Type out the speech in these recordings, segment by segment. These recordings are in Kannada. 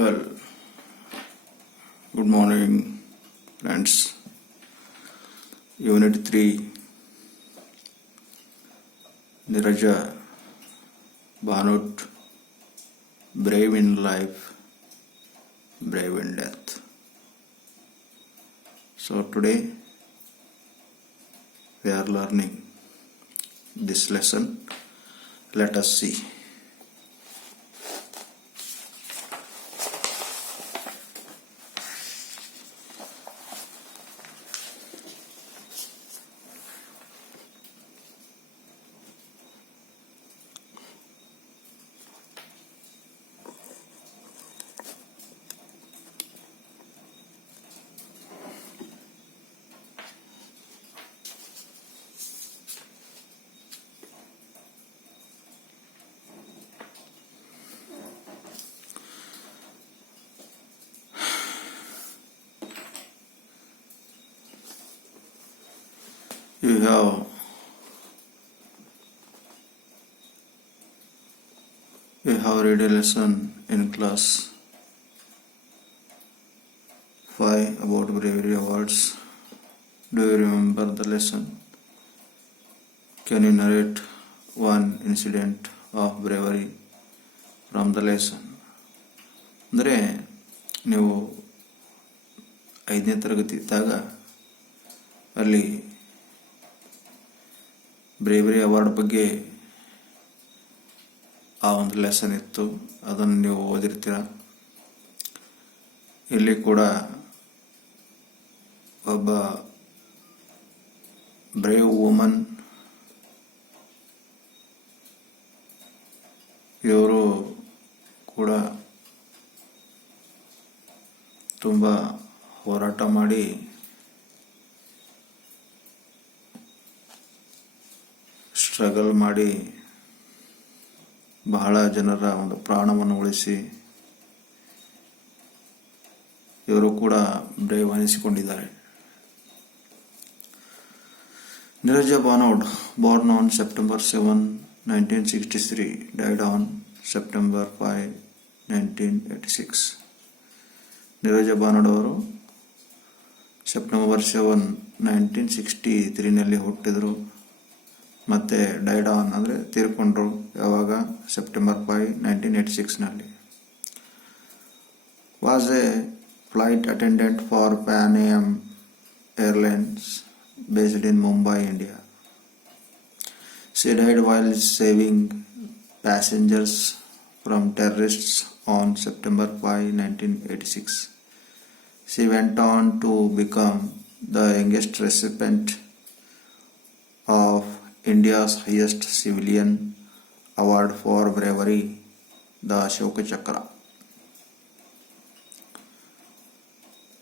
Well, good morning, friends. Unit 3, Niraja Bhanut, Brave in Life, Brave in Death. So today we are learning this lesson. Let us see. You have read a lesson in class 5 about bravery awards. Do you remember the lesson? Can you narrate one incident of bravery from the lesson? ಅಂದರೆ ನೀವು 5ನೇ ತರಗತಿ ಇದ್ದಾಗ ಅಲ್ಲಿ ಬ್ರೇವರಿ ಅವಾರ್ಡ್ ಬಗ್ಗೆ ಆ ಒಂದು ಲೆಸನ್ ಇತ್ತು, ಅದನ್ನು ನೀವು ಓದಿರ್ತೀರ. ಇಲ್ಲಿ ಕೂಡ ಒಬ್ಬ ಬ್ರೇವ್ ವುಮನ್, ಇವರು ಕೂಡ ತುಂಬ ಹೋರಾಟ ಮಾಡಿ ಸ್ಟ್ರಗಲ್ ಮಾಡಿ ಬಹಳ ಜನರ ಒಂದು ಪ್ರಾಣವನ್ನು ಉಳಿಸಿ ಇವರು ಕೂಡ brave ಅನಿಸಿಕೊಂಡಿದ್ದಾರೆ. Niraja Bhanot, born on September 7, 1963, died on September 5, 1986. Niraja Bhanot ಅವರು ಸೆಪ್ಟೆಂಬರ್ 7, 1963ನಲ್ಲಿ ಹುಟ್ಟಿದರು ಮತ್ತು ಡೈಡ್ ಆನ್ ಅಂದರೆ ತೀರ್ಕೊಂಡ್ರು ಯಾವಾಗ, ಸೆಪ್ಟೆಂಬರ್ 5, 1986ನಲ್ಲಿ. Was a flight attendant for Pan AM airlines based in Mumbai, India. She died while saving passengers from terrorists on September 5, 1986. She went on to become the youngest recipient of India's highest civilian award for bravery, the Ashoka Chakra.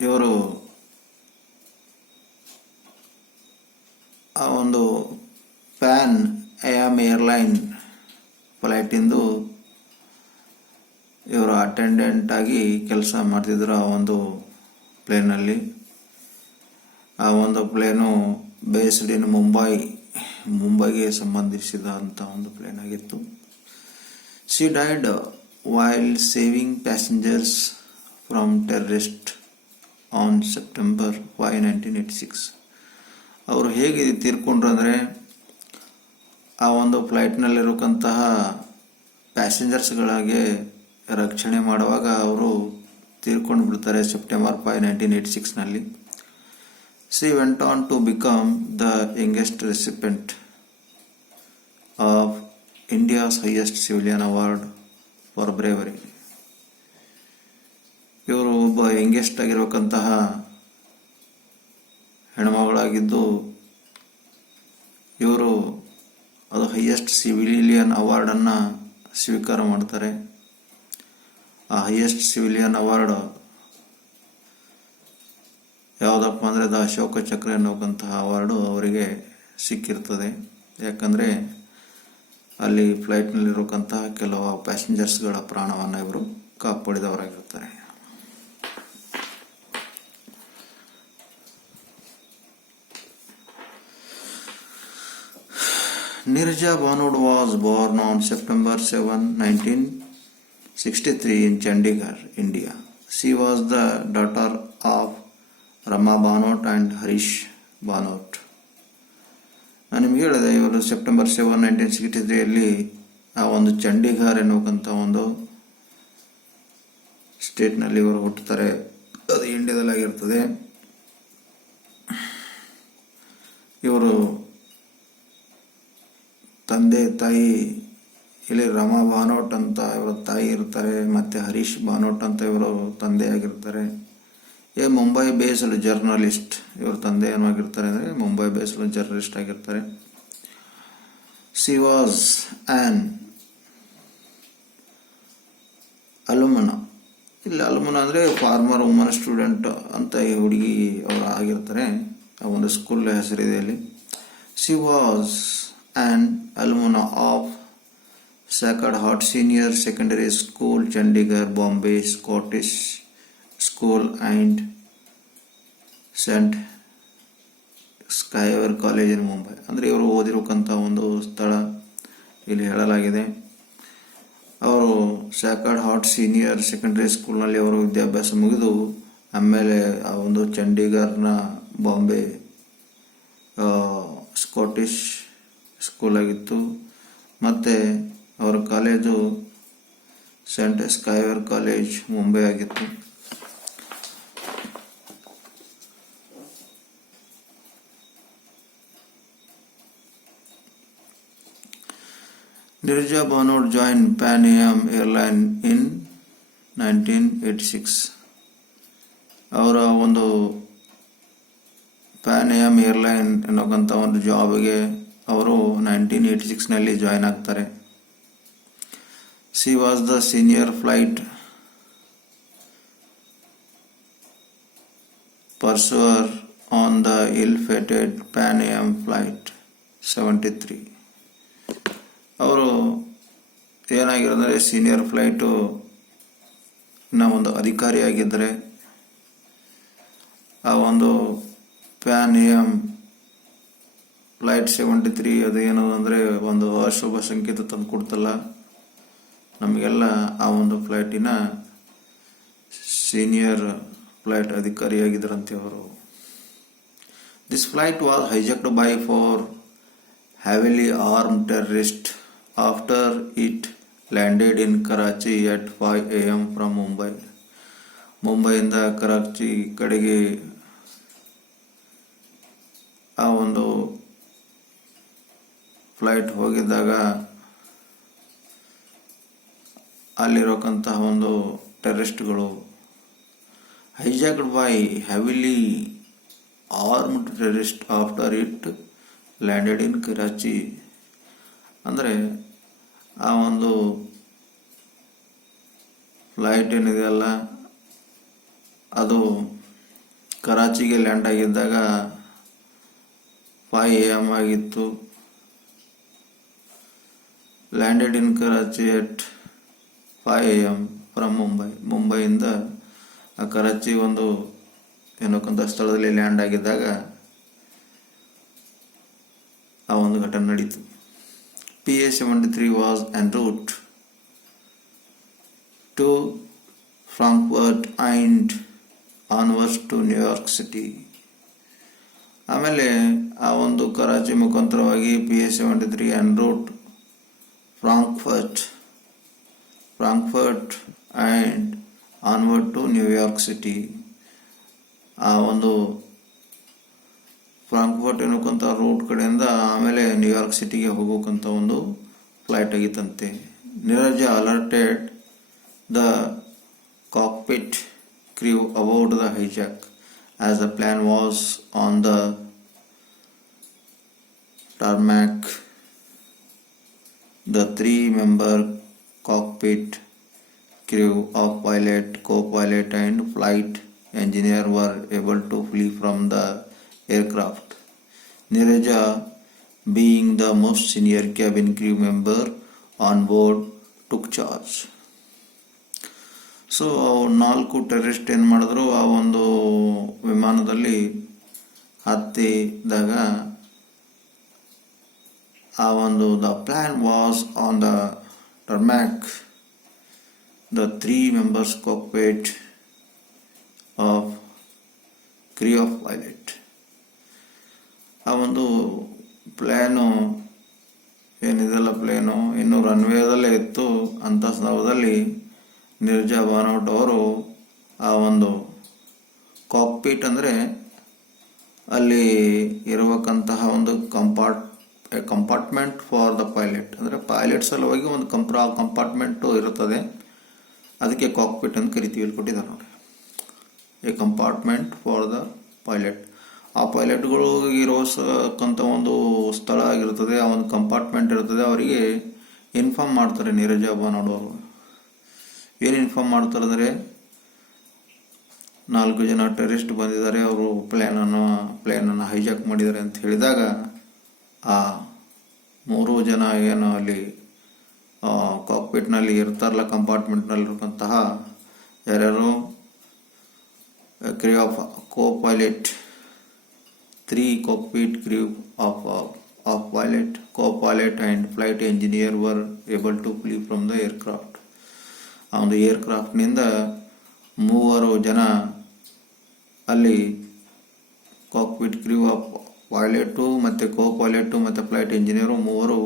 ಇವರು ಆ ಒಂದು ಪ್ಯಾನ್ AM ಏರ್ಲೈನ್ ಫ್ಲೈಟಿಂದು ಇವರು ಅಟೆಂಡೆಂಟ್ ಆಗಿ ಕೆಲಸ ಮಾಡ್ತಿದ್ರು ಆ ಒಂದು ಪ್ಲೇನಲ್ಲಿ. ಆ ಒಂದು ಪ್ಲೇನು ಬೇಸ್ಡ್ ಇನ್ ಮುಂಬೈಗೆ ಸಂಬಂಧಿಸಿದಂಥ ಒಂದು ಪ್ಲೇನ್ ಆಗಿತ್ತು. She died while saving passengers from terrorist on September 5, 1986. ಅವರು ಹೇಗೆ ತೀರ್ಕೊಂಡ್ರು ಅಂದರೆ, ಆ ಒಂದು ಫ್ಲೈಟ್ನಲ್ಲಿರತಕ್ಕಂತಹ ಪ್ಯಾಸೆಂಜರ್ಸ್ಗಳಿಗೆ ರಕ್ಷಣೆ ಮಾಡುವಾಗ ಅವರು ತೀರ್ಕೊಂಡು ಬಿಡ್ತಾರೆ ಸೆಪ್ಟೆಂಬರ್ 5, 1986ನಲ್ಲಿ. She went on to become the youngest recipient of India's highest civilian award for bravery. ಇವರು ಒಬ್ಬ ಯಂಗೆಸ್ಟ್ ಆಗಿರಬೇಕಂತಹ ಹೆಣ್ಮಗಳಾಗಿದ್ದು ಇವರು ಅದು ಹೈಯೆಸ್ಟ್ ಸಿವಿಲಿಯನ್ ಅವಾರ್ಡನ್ನು ಸ್ವೀಕಾರ ಮಾಡ್ತಾರೆ. ಆ ಹೈಯೆಸ್ಟ್ ಸಿವಿಲಿಯನ್ ಅವಾರ್ಡ್ ಯಾವುದಪ್ಪ ಅಂದರೆ ದ ಅಶೋಕ ಚಕ್ರ ಎನ್ನುವಂತಹ ಅವಾರ್ಡು ಅವರಿಗೆ ಸಿಕ್ಕಿರ್ತದೆ. ಯಾಕಂದರೆ ಅಲ್ಲಿ ಫ್ಲೈಟ್ನಲ್ಲಿರತಕ್ಕಂತಹ ಕೆಲವು ಪ್ಯಾಸೆಂಜರ್ಸ್ಗಳ ಪ್ರಾಣವನ್ನು ಇವರು ಕಾಪಾಡಿದವರಾಗಿರ್ತಾರೆ. Niraja Bhanot was born on September 7, 1963 63 in Chandigarh, India. She was the daughter of Rama Banot and Harish Banot. ನಾನು ನಿಮ್ಗೆ ಹೇಳಿದೆ ಇವರು ಸೆಪ್ಟೆಂಬರ್ 7, 1963 ಆ ಒಂದು ಚಂಡೀಗಢ ಎನ್ನುವಂಥ ಒಂದು ಸ್ಟೇಟ್ನಲ್ಲಿ ಇವರು ಹುಟ್ಟುತ್ತಾರೆ. ಅದು ಇಂಡಿಯಾದಲ್ಲಾಗಿರ್ತದೆ. ಇವರು ತಂದೆ ತಾಯಿ ಇಲ್ಲಿ ರಮಾ ಬಾನೋಟ್ ಅಂತ ಇವರ ತಾಯಿ ಇರ್ತಾರೆ, ಮತ್ತು ಹರೀಶ್ ಬಾನೋಟ್ ಅಂತ ಇವರು ತಂದೆಯಾಗಿರ್ತಾರೆ. Mumbai based journalist. ಇವ್ರ ತಂದೆ ಏನಾಗಿರ್ತಾರೆ ಅಂದರೆ ಮುಂಬೈ ಬೇಸ್ಡ್ ಜರ್ನಲಿಸ್ಟ್ ಆಗಿರ್ತಾರೆ. She was an alumna. ಇಲ್ಲಿ ಅಲುಮನ ಅಂದರೆ ಫಾರ್ಮರ್ ವುಮನ್ ಸ್ಟೂಡೆಂಟ್ ಅಂತ ಈ ಹುಡುಗಿ ಅವರು ಆಗಿರ್ತಾರೆ. ಆ ಒಂದು ಸ್ಕೂಲ್ ಹೆಸರಿದೆ ಅಲ್ಲಿ. She was an alumna of Sacred Heart Senior Secondary School, Chandigarh, Bombay, Scottish School and St. Skyway College in Mumbai. ಅಂದರೆ ಇವರು ಓದಿರಕ್ಕಂಥ ಒಂದು ಸ್ಥಳ ಇಲ್ಲಿ ಹೇಳಲಾಗಿದೆ. ಅವರು ಸ್ಯಾಕ್ರೆಡ್ ಹಾರ್ಟ್ ಸೀನಿಯರ್ ಸೆಕೆಂಡರಿ ಸ್ಕೂಲ್ನಲ್ಲಿ ಅವರು ವಿದ್ಯಾಭ್ಯಾಸ ಮುಗಿದು ಆಮೇಲೆ ಆ ಒಂದು ಚಂಡೀಗಢನ ಬಾಂಬೆ ಸ್ಕಾಟಿಷ್ ಸ್ಕೂಲ್ ಆಗಿತ್ತು. ಮತ್ತು ಅವರ ಕಾಲೇಜು ಸೆಂಟ್ ಸ್ಕೈವೇರ್ ಕಾಲೇಜ್ ಮುಂಬೈ ಆಗಿತ್ತು. Nirja Banot joined Pan Am Airline in 1986. ಅವರ ಒಂದು ಪ್ಯಾನ್ ಆಮ್ ಏರ್ಲೈನ್ ಅನ್ನೋಕ್ಕಂಥ ಒಂದು ಜಾಬ್ಗೆ ಅವರು 1986ನಲ್ಲಿ ಜಾಯ್ನ್ ಆಗ್ತಾರೆ. She was the senior flight pursuer on the ill-fated Pan Am Flight 73. ಅವರು ಏನಾಗಿರೋದ್ರೆ ಸೀನಿಯರ್ ಫ್ಲೈಟು ಒಂದು ಅಧಿಕಾರಿಯಾಗಿದ್ದರೆ ಆ ಒಂದು ಪ್ಯಾನ್ ಆಮ್ ಫ್ಲೈಟ್ 73 ಅದು ಏನು ಅಂದರೆ ಒಂದು ಅಶುಭ ಸಂಕೇತ ತಂದು ಕೊಡ್ತಲ್ಲ ನಮಗೆಲ್ಲ. ಆ ಒಂದು ಫ್ಲೈಟಿನ ಸೀನಿಯರ್ ಫ್ಲೈಟ್ ಅಧಿಕಾರಿಯಾಗಿದ್ದರಂತೆ ಅವರು. This flight was hijacked by 4 heavily armed terrorists after it landed in Karachi at 5 AM from Mumbai. ಮುಂಬೈಯಿಂದ ಕರಾಚಿ ಕಡೆಗೆ ಆ ಒಂದು ಫ್ಲೈಟ್ ಹೋಗಿದ್ದಾಗ ಅಲ್ಲಿರೋಕ್ಕಂತಹ ಒಂದು ಟೆರರಿಸ್ಟ್ಗಳು hijacked by heavily armed terrorist after it landed in Karachi. ಅಂದರೆ ಆ ಒಂದು ಫ್ಲೈಟ್ ಏನಿದೆಯಲ್ಲ ಅದು ಕರಾಚಿಗೆ ಲ್ಯಾಂಡ್ ಆಗಿದ್ದಾಗ 5 AM ಆಗಿತ್ತು. Landed in Karachi at 5 AM from Mumbai. ಮುಂಬೈಯಿಂದ ಆ ಕರಾಚಿ ಒಂದು ಏನಕ್ಕಂಥ ಸ್ಥಳದಲ್ಲಿ ಲ್ಯಾಂಡ್ ಆಗಿದ್ದಾಗ ಆ ಒಂದು ಘಟನೆ ನಡೀತು. PA-73 was en route to Frankfurt and onwards to New York City. ಆಮೇಲೆ ಆ ಒಂದು ಕರಾಚಿ ಮುಖಾಂತರವಾಗಿ PA-73 en route Frankfurt and onward to New York City. ಆ ಒಂದು ಫ್ರಾಂಕ್ಫರ್ಟ್ ಏನಕ್ಕಂಥ ರೂಟ್ ಕಡೆಯಿಂದ ಆಮೇಲೆ ನ್ಯೂಯಾರ್ಕ್ ಸಿಟಿಗೆ ಹೋಗೋಕ್ಕಂಥ ಒಂದು ಫ್ಲೈಟ್ ಆಗಿತ್ತಂತೆ. Neerja alerted the cockpit crew about the hijack as the plane was on the tarmac. The 3-member cockpit crew of pilot, co-pilot and flight engineer were able to flee from the aircraft. Neeraja, being the most senior cabin crew member on board, took charge. So 4 terrorist ಏನು ಮಾಡಿದ್ರು, ಆ ಒಂದು ವಿಮಾನದಲ್ಲಿ ಹತ್ತಿದಾಗ ಆ ಒಂದು the plan was on the tarmac. the 3 members cockpit of crew of pilot. ಆ ಒಂದು ಪ್ಲ್ಯಾನು ಏನಿದೆಲ್ಲ ಪ್ಲೇನು ಇನ್ನು ರನ್ವೇದಲ್ಲೇ ಇತ್ತು. ಅಂಥ ಸಂದರ್ಭದಲ್ಲಿ ನಿರ್ಜಾ ಬಾನೋಟ್ ಅವರು ಆ ಒಂದು ಕಾಕ್ಪಿಟ್ ಅಂದರೆ ಅಲ್ಲಿ ಇರಬೇಕಂತಹ ಒಂದು ಕಂಪಾರ್ಟ್ಮೆಂಟ್ ಫಾರ್ ದ ಪೈಲಟ್, ಅಂದರೆ ಪೈಲಟ್ ಸಲುವಾಗಿ ಒಂದು ಕಂಪಾರ್ಟ್ಮೆಂಟು ಇರುತ್ತದೆ, ಅದಕ್ಕೆ ಕಾಕ್ಪಿಟ್ ಅಂತ ಕರಿತೀವಿ. ಇಲ್ಲಿ ಕೊಟ್ಟಿದ್ದಾರೆ ನೋಡಿ, A compartment for the pilot. ಆ ಪೈಲಟ್ಗಳು ಇರೋಸಕ್ಕಂಥ ಒಂದು ಸ್ಥಳ ಆಗಿರ್ತದೆ, ಆ ಒಂದು ಕಂಪಾರ್ಟ್ಮೆಂಟ್ ಇರ್ತದೆ. ಅವರಿಗೆ ಇನ್ಫಾರ್ಮ್ ಮಾಡ್ತಾರೆ ನಿರ್ಜಾ ಬಾನೋಟ್ ಅವರು. ಏನು ಇನ್ಫಾರ್ಮ್ ಮಾಡ್ತಾರೆ ಅಂದರೆ 4 ಜನ ಟೆರರಿಸ್ಟ್ ಬಂದಿದ್ದಾರೆ, ಅವರು ಪ್ಲೇನನ್ನು ಹೈಜಾಕ್ ಮಾಡಿದ್ದಾರೆ ಅಂತ ಹೇಳಿದಾಗ ಆ 3 ಜನ ಏನು ಅಲ್ಲಿ ಕಾಕ್ಪಿಟ್ನಲ್ಲಿ ಇರ್ತಾರಲ್ಲ, ಕಂಪಾರ್ಟ್ಮೆಂಟ್ನಲ್ಲಿರುವಂತಹ ಯಾರ್ಯಾರು ಕ್ರೂ of ಕೋ-ಪೈಲಟ್, 3 cockpit crew of pilot, co-pilot and flight engineer were able to flee from the aircraft. ಆ ಒಂದು ಏರ್ಕ್ರಾಫ್ಟ್ನಿಂದ 3 ಜನ ಅಲ್ಲಿ ಕಾಕ್ಪಿಟ್ ಕ್ರೂ ಆಫ್ ಪೈಲಟು ಮತ್ತು ಕೋ-ಪೈಲಟು ಮತ್ತು ಫ್ಲೈಟ್ ಇಂಜಿನಿಯರು 3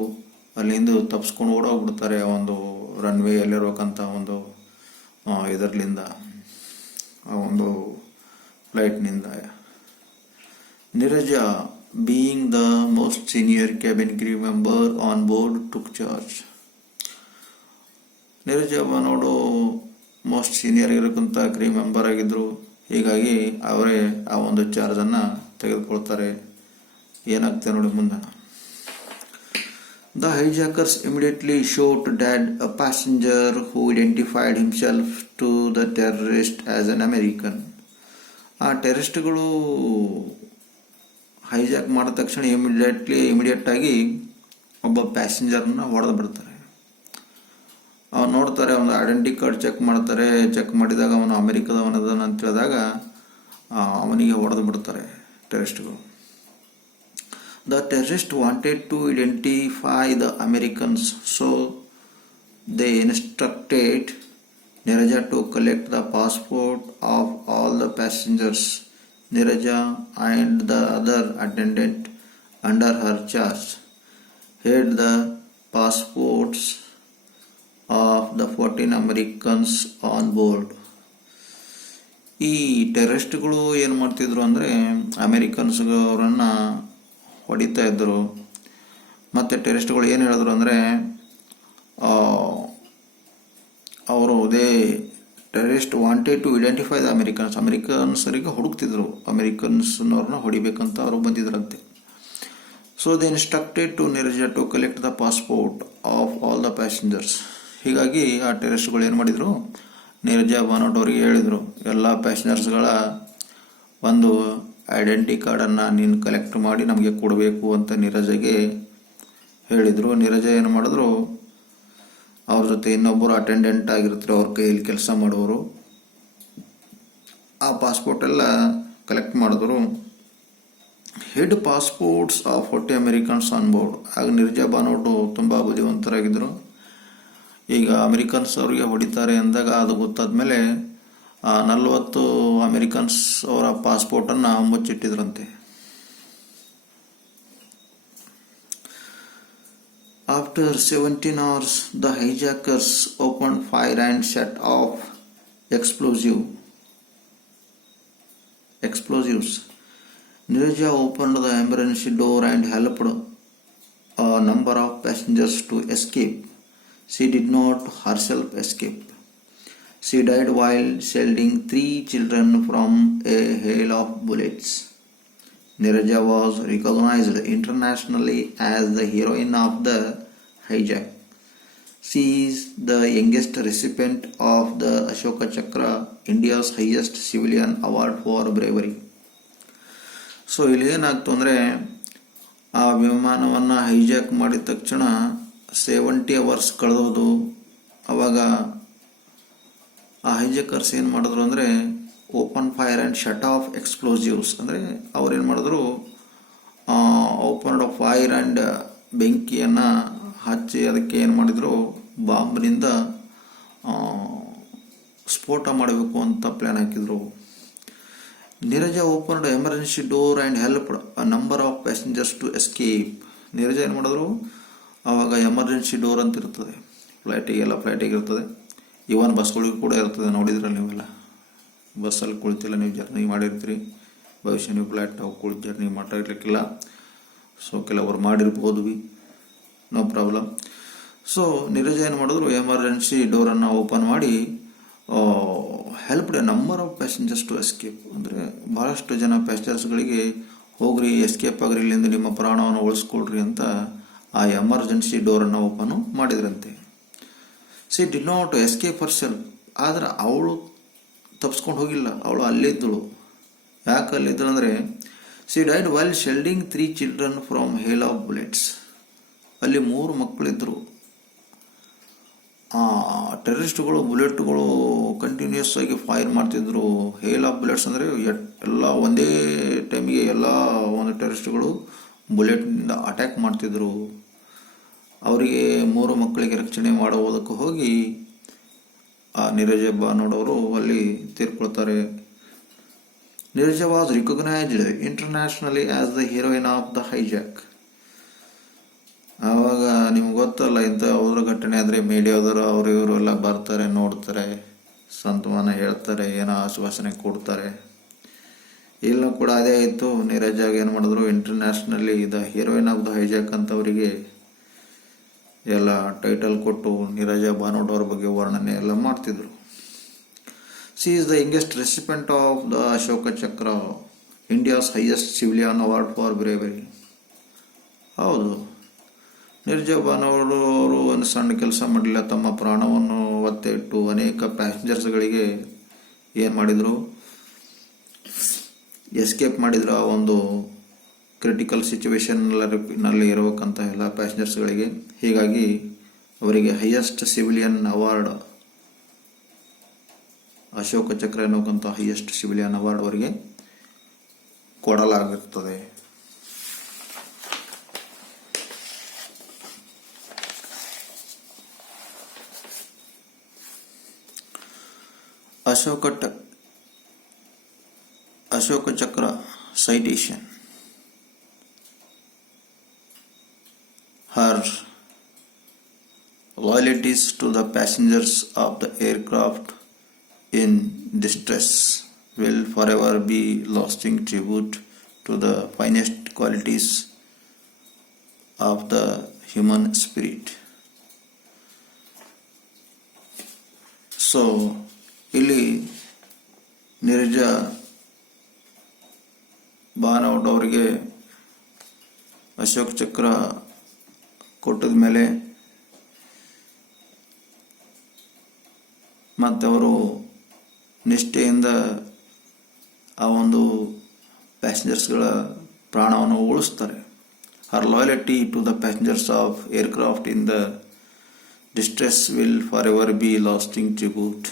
ಅಲ್ಲಿಂದ ತಪ್ಪಿಸ್ಕೊಂಡು ಓಡೋಗ್ಬಿಡ್ತಾರೆ ಆ ಒಂದು ರನ್ವೇಯಲ್ಲಿರ್ಬೇಕಂತ ಒಂದು ಇದರ್ಲಿಂದ, ಆ ಒಂದು ಫ್ಲೈಟ್ನಿಂದ. Nirja, being the most senior cabin crew member on board, took charge. Neerja Bhanot most senior ಇರಕ್ಕಂಥ ಕ್ರೂ ಮೆಂಬರ್ ಆಗಿದ್ದರು, ಹೀಗಾಗಿ ಅವರೇ ಆ ಒಂದು ಚಾರ್ಜನ್ನು ತೆಗೆದುಕೊಳ್ತಾರೆ. ಏನಾಗ್ತದೆ ನೋಡಿ ಮುಂದೆ. The hijackers immediately shot dead a passenger who identified himself to the terrorist as an American. ಆ ಟೆರರಿಸ್ಟ್ಗಳು ಹೈಜಾಕ್ ಮಾಡಿದ ತಕ್ಷಣ ಇಮಿಡಿಯೇಟಾಗಿ ಒಬ್ಬ ಪ್ಯಾಸೆಂಜರ್ನ ಹೊಡೆದು ಬಿಡ್ತಾರೆ. ಅವ್ನು ನೋಡ್ತಾರೆ, ಒಂದು ಐಡೆಂಟಿ ಕಾರ್ಡ್ ಚೆಕ್ ಮಾಡ್ತಾರೆ. ಚೆಕ್ ಮಾಡಿದಾಗ ಅವನು ಅಮೆರಿಕದವನದನ ಅಂತ ಹೇಳಿದಾಗ ಅವನಿಗೆ ಹೊಡೆದು ಬಿಡ್ತಾರೆ ಟೆರರಿಸ್ಟ್ಗಳು. The terrorist wanted to identify the Americans, so they instructed Nirja to collect the passport of all the passengers. Nirja and the other attendant under her charge hid the passports of the 14 Americans on board. ಈ ಟೆರರಿಸ್ಟ್ಗಳು ಏನು ಮಾಡ್ತಿದ್ರು ಅಂದರೆ ಅಮೆರಿಕನ್ಸ್ಗಳನ್ನ ಹೊಡಿತಾ ಇದ್ದರು. ಮತ್ತು ಟೆರರಿಸ್ಟ್ಗಳು ಏನು ಹೇಳಿದ್ರು ಅಂದರೆ ಅವರು terrorist wanted to identify the ಅಮೆರಿಕನ್ಸರಿಗೆ ಹುಡುಕ್ತಿದ್ರು, ಅಮೆರಿಕನ್ಸ್ನವ್ರನ್ನ ಹೊಡಿಬೇಕಂತ ಅವರು ಬಂದಿದ್ರಂತೆ. So they instructed to Neerja to collect the passport of all the passengers. ಹೀಗಾಗಿ ಆ ಟೆರರಿಸ್ಟ್ಗಳು ಏನು ಮಾಡಿದರು, ನಿರ್ಜಾ ಬಾನೋಟ್ ಅವರಿಗೆ ಹೇಳಿದರು, ಎಲ್ಲ ಪ್ಯಾಸೆಂಜರ್ಸ್ಗಳ ಒಂದು ಐಡೆಂಟಿ ಕಾರ್ಡನ್ನು ನೀನು ಕಲೆಕ್ಟ್ ಮಾಡಿ ನಮಗೆ ಕೊಡಬೇಕು ಅಂತ ನಿರ್ಜಾಗೆ ಹೇಳಿದರು. ನಿರ್ಜಾ ಏನು ಮಾಡಿದ್ರು, ಅವ್ರ ಜೊತೆ ಇನ್ನೊಬ್ಬರು ಅಟೆಂಡೆಂಟ್ ಆಗಿರ್ತಾರೆ, ಅವ್ರ ಕೈಯಲ್ಲಿ ಕೆಲಸ ಮಾಡೋರು, ಆ ಪಾಸ್ಪೋರ್ಟ್ ಎಲ್ಲ ಕಲೆಕ್ಟ್ ಮಾಡಿದ್ರು. Head passports of 40 Americans on board. ಆಗ ನಿರ್ಜಾ ಬಾನೋಟು ತುಂಬ ಬುದ್ಧಿವಂತರಾಗಿದ್ದರು. ಈಗ ಅಮೆರಿಕನ್ಸ್ ಅವರಿಗೆ ಹೊಡಿತಾರೆ ಅಂದಾಗ ಅದು ಗೊತ್ತಾದ್ಮೇಲೆ 40 ಅಮೆರಿಕನ್ಸ್ ಅವರ ಪಾಸ್ಪೋರ್ಟನ್ನು ಮುಚ್ಚಿಟ್ಟಿದ್ರಂತೆ. After 17 hours, the hijackers opened fire and set off explosives. Nirja opened the emergency door and helped a number of passengers to escape. She did not herself escape. She died while shielding 3 children from a hail of bullets. Nirja was recognized internationally as the heroine of the hijack. She is the youngest recipient of the Ashoka Chakra, India's highest civilian award for bravery. So ಇಲ್ಲಿ ಏನಾಗ್ತು ಅಂದರೆ, ಆ ವಿಮಾನವನ್ನು ಹೈಜಾಕ್ ಮಾಡಿದ ತಕ್ಷಣ 70 hours ಕಳೆದೋದು. ಅವಾಗ ಆ ಹೈಜಾಕರ್ಸ್ ಏನು ಮಾಡಿದ್ರು ಅಂದರೆ open fire and shut of explosives. ಅಂದರೆ ಅವ್ರೇನು ಮಾಡಿದ್ರು, ಓಪನ್ ಫೈರ್ ಆ್ಯಂಡ್ ಬೆಂಕಿಯನ್ನು ಹಚ್ಚಿ ಅದಕ್ಕೆ ಏನು ಮಾಡಿದರು, ಬಾಂಬ್ನಿಂದ ಸ್ಫೋಟ ಮಾಡಬೇಕು ಅಂತ ಪ್ಲ್ಯಾನ್ ಹಾಕಿದ್ರು. Neerja opened emergency door and helped a number of passengers to escape. Neerja ಏನು ಮಾಡಿದ್ರು, ಆವಾಗ ಎಮರ್ಜೆನ್ಸಿ ಡೋರ್ ಅಂತ ಇರ್ತದೆ ಫ್ಲೈಟಿಗೆ ಇರ್ತದೆ, ಇವನ್ ಬಸ್ಗಳಿಗೂ ಕೂಡ ಇರ್ತದೆ. ನೋಡಿದ್ರಲ್ಲಿ ನೀವೆಲ್ಲ ಬಸ್ಸಲ್ಲಿ ಕುಳಿತಿಲ್ಲ, ನೀವು ಜರ್ನಿ ಮಾಡಿರ್ತೀರಿ, ಭವಿಷ್ಯ ನೀವು ಫ್ಲೈಟ್ನಾಗ ಕುಳಿತು ಜರ್ನಿ ಮಾಡಿರ್ಲಿಕ್ಕಿಲ್ಲ. ಸೊ ಕೆಲವರು ಮಾಡಿರ್ಬೋದು, ನೋ ಪ್ರಾಬ್ಲಮ್. ಸೊ ನೀರಜ ಏನು ಮಾಡಿದ್ರು, ಎಮರ್ಜೆನ್ಸಿ ಡೋರನ್ನು ಓಪನ್ ಮಾಡಿ helped a number of passengers to escape. ಅಂದರೆ ಭಾಳಷ್ಟು ಜನ ಪ್ಯಾಸೆಂಜರ್ಸ್ಗಳಿಗೆ ಹೋಗ್ರಿ, ಎಸ್ಕೇಪ್ ಆಗ್ರಿ, ಇಲ್ಲಿಂದ ನಿಮ್ಮ ಪ್ರಾಣವನ್ನು ಉಳಿಸ್ಕೊಳ್ರಿ ಅಂತ ಆ ಎಮರ್ಜೆನ್ಸಿ ಡೋರನ್ನು ಓಪನ್ ಮಾಡಿದ್ರಂತೆ. C did not escape herself. ಆದರೆ ಅವಳು ತಪ್ಪಿಸ್ಕೊಂಡು ಹೋಗಿಲ್ಲ, ಅವಳು ಅಲ್ಲಿದ್ದಳು. ಯಾಕೆ ಅಲ್ಲಿದ್ದಳು ಅಂದರೆ, C died while shielding 3 children from he'll of bullets. ಅಲ್ಲಿ 3 ಮಕ್ಕಳಿದ್ದರು. ಟೆರರಿಸ್ಟ್ಗಳು ಬುಲೆಟ್ಗಳು ಕಂಟಿನ್ಯೂಸ್ ಆಗಿ ಫೈರ್ ಮಾಡ್ತಿದ್ರು. ಹೇಲ್ ಆಫ್ ಬುಲೆಟ್ಸ್ ಅಂದರೆ ಎಲ್ಲ ಒಂದೇ ಟೈಮಿಗೆ ಎಲ್ಲ ಒಂದು ಟೆರರಿಸ್ಟ್ಗಳು ಬುಲೆಟ್ನಿಂದ ಅಟ್ಯಾಕ್ ಮಾಡ್ತಿದ್ರು. ಅವರಿಗೆ 3 ಮಕ್ಕಳಿಗೆ ರಕ್ಷಣೆ ಮಾಡುವುದಕ್ಕೆ ಹೋಗಿ ಆ ನೀರಜ ಬಾನೋಡವರು ಅಲ್ಲಿ ತೀರ್ಕೊಳ್ತಾರೆ. Neerja was recognised internationally as the heroine of the hijack. ಆವಾಗ ನಿಮ್ಗೆ ಗೊತ್ತಲ್ಲ, ಇಂಥ ಅವರ ಘಟನೆ ಆದರೆ ಮೀಡಿಯಾದವರು ಅವರು ಇವರು ಎಲ್ಲ ಬರ್ತಾರೆ, ನೋಡ್ತಾರೆ, ಸಂತಮಾನ ಹೇಳ್ತಾರೆ, ಏನೋ ಆಶ್ವಾಸನೆ ಕೊಡ್ತಾರೆ. ಇಲ್ಲ ಕೂಡ ಅದೇ ಆಯಿತು. ನೀರಜಾಗ ಏನು ಮಾಡಿದ್ರು, internationally the heroine of the hijack ಅಂತ ಅವರಿಗೆ ಎಲ್ಲ ಟೈಟಲ್ ಕೊಟ್ಟು ನೀರಜ ಬಾನೋಡ್ ಅವ್ರ ಬಗ್ಗೆ ವರ್ಣನೆ ಎಲ್ಲ ಮಾಡ್ತಿದ್ರು. She is the youngest recipient of the Ashoka Chakra, India's highest civilian award for bravery. ಹೌದು, ನೀರಜ ಬಾನೋಡ್ ಅವರು ಒಂದು ಸಣ್ಣ ಕೆಲಸ ಮಾಡಲಿಲ್ಲ, ತಮ್ಮ ಪ್ರಾಣವನ್ನು ಒತ್ತೆ ಇಟ್ಟು ಅನೇಕ ಪ್ಯಾಸೆಂಜರ್ಸ್ಗಳಿಗೆ ಏನು ಮಾಡಿದರು, ಎಸ್ಕೇಪ್ ಮಾಡಿದ್ರು. ಆ ಒಂದು ಕ್ರಿಟಿಕಲ್ ಸಿಚುವೇಶನ್ನಲ್ಲಿ ಇರಬೇಕಂತ ಎಲ್ಲ ಪ್ಯಾಸೆಂಜರ್ಸ್ಗಳಿಗೆ. ಹೀಗಾಗಿ ಅವರಿಗೆ highest civilian award, Ashoka Chakra ಎನ್ನುವಂಥ ಹೈಯೆಸ್ಟ್ ಸಿವಿಲಿಯನ್ ಅವಾರ್ಡ್ ಅವರಿಗೆ ಕೊಡಲಾಗಿರ್ತದೆ. Ashoka Chakra citation. Her loyalties to the passengers of the aircraft in distress will forever be lasting tribute to the finest qualities of the human spirit. So, ಇಲ್ಲಿ ನೀರಜ ಬಾನೋಡ್ ಅವರಿಗೆ ಅಶೋಕ್ ಚಕ್ರ ಕೊಟ್ಟಿದ ಮೇಲೆ ಮತ್ತು ಅವರು ನಿಷ್ಠೆಯಿಂದ ಆ ಒಂದು ಪ್ಯಾಸೆಂಜರ್ಸ್ಗಳ ಪ್ರಾಣವನ್ನು ಉಳಿಸ್ತಾರೆ. Her loyalty to the passengers of aircraft in the distress will for ever be lasting tribute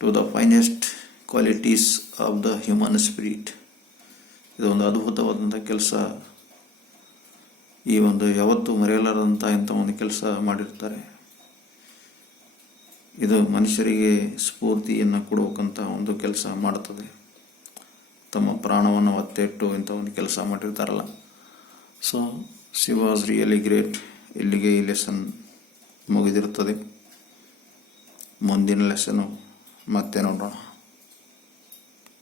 to the finest qualities of the human spirit. ಇದೊಂದು ಅದ್ಭುತವಾದಂಥ ಕೆಲಸ. ಈ ಒಂದು ಯಾವತ್ತೂ ಮರೆಯಲಾರದಂಥ ಇಂಥ ಒಂದು ಕೆಲಸ ಮಾಡಿರ್ತಾರೆ. ಇದು ಮನುಷ್ಯರಿಗೆ ಸ್ಫೂರ್ತಿಯನ್ನು ಕೊಡಬೇಕಂತ ಒಂದು ಕೆಲಸ ಮಾಡ್ತದೆ. ತಮ್ಮ ಪ್ರಾಣವನ್ನು ಒತ್ತೆ ಇಟ್ಟು ಇಂಥ ಒಂದು ಕೆಲಸ ಮಾಡಿರ್ತಾರಲ್ಲ. So she was really great. ಇಲ್ಲಿಗೆ ಈ ಲೆಸನ್ ಮುಗಿದಿರುತ್ತದೆ. ಮುಂದಿನ ಲೆಸನ್ನು ಮತ್ತೆ ನೋಡೋಣ.